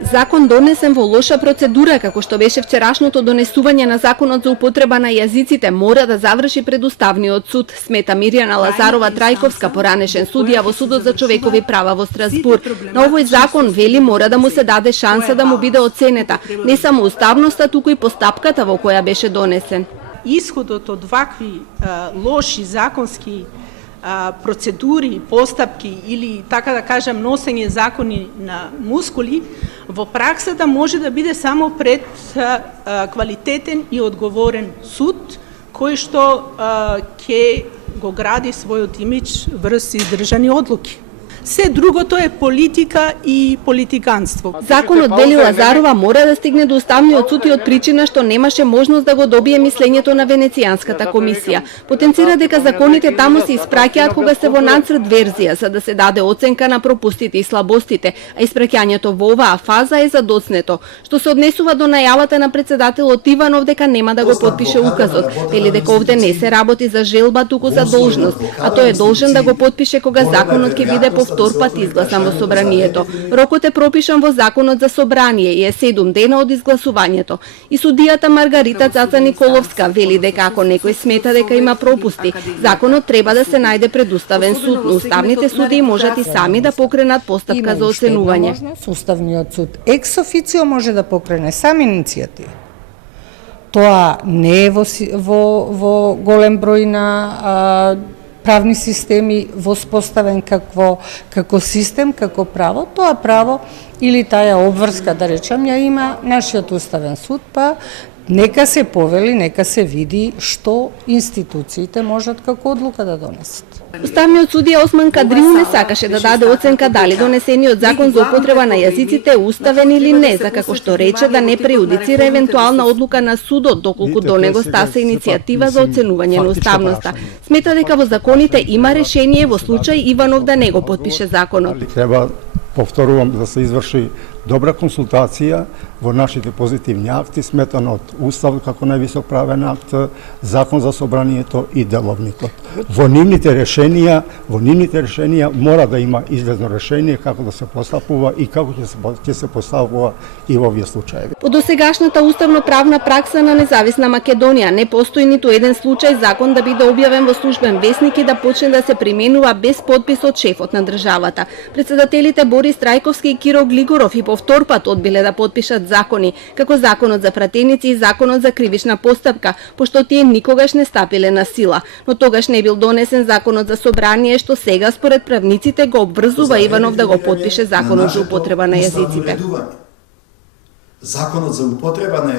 Закон донесен во лоша процедура, како што беше вчерашното донесување на Законот за употреба на јазиците, мора да заврши пред Уставниот суд, смета Мирјана Лазарова Трајковска, поранешен судија во Судот за човекови права во Страсбург. На овој закон, вели, мора да му се даде шанса да му биде оценета, не само уставноста, туку и постапката во која беше донесен. Исходот од вакви лоши законски процедури, постапки или, така да кажам, носење закони на мускули, во праксата може да биде само пред квалитетен и одговорен суд, кој што ќе го гради својот имидж врз издржани одлуки. Се другото е политика и политиканство. Законот, вели Лазарова, мора да стигне до Уставниот суд и од причина што немаше можност да го добие мислењето на Венецијанската комисија. Потенцира дека законите таму се испраќаат кога се во нацрт верзија, за да се даде оценка на пропустите и слабостите, а испраќањето во оваа фаза е задоцнето. Што се однесува до најавата на председателот Иванов дека нема да го потпише указот, вели дека овде не се работи за желба, туку за должност, а тој е должен да го потпише кога законот ќе биде повтор пат изгласан во собранието. Рокот е пропишан во Законот за собрание и е 7 дена од изгласувањето. И судијата Маргарита Цаца Николовска вели дека ако некој смета дека има пропусти, законот треба да се најде пред Уставен суд, но уставните судии можат и сами да покренат постапка за оценување. Уставниот суд екс официо може да покрене сам иницијатива. Тоа не е во голем број на правни системи воспоставен како систем, како право. Тоа право или таа обврска, да речам, ја има нашиот Уставен суд, па нека се повели, нека се види што институциите можат како одлука да донесат. Уставниот судија Осман Кадрил не сакаше да даде оценка дали донесениот закон за употреба на јазиците е уставен или не, за како што рече да не прејудицира евентуална одлука на судот доколку до него стаса иницијатива за оценување на уставноста. Смета дека во законите има решение во случај Иванов да не го потпише законот. Треба, повторувам, да се изврши добра консултација во нашите позитивни акти, сметан од Устав како највисок правен акт, Закон за собранието и Деловникот. Во нивните решенија мора да има излезно решение како да се постапува и како ќе се постапува и во овие случаи. По досегашната уставно-правна пракса на независна Македонија не постои ниту еден случај закон да биде објавен во службен весник и да почне да се применува без подпис од шефот на државата. Председателите Борис Трајковски и Киро Глигоров и повтор пат одбиле да потпишат закони, како Законот за пратеници и Законот за кривична постапка, пошто тие никогаш не стапиле на сила, но тогаш не бил донесен Законот за собрание, што сега според правниците го обврзува Иванов да го потпише Законот за употреба на јазиците. Законот за употреба на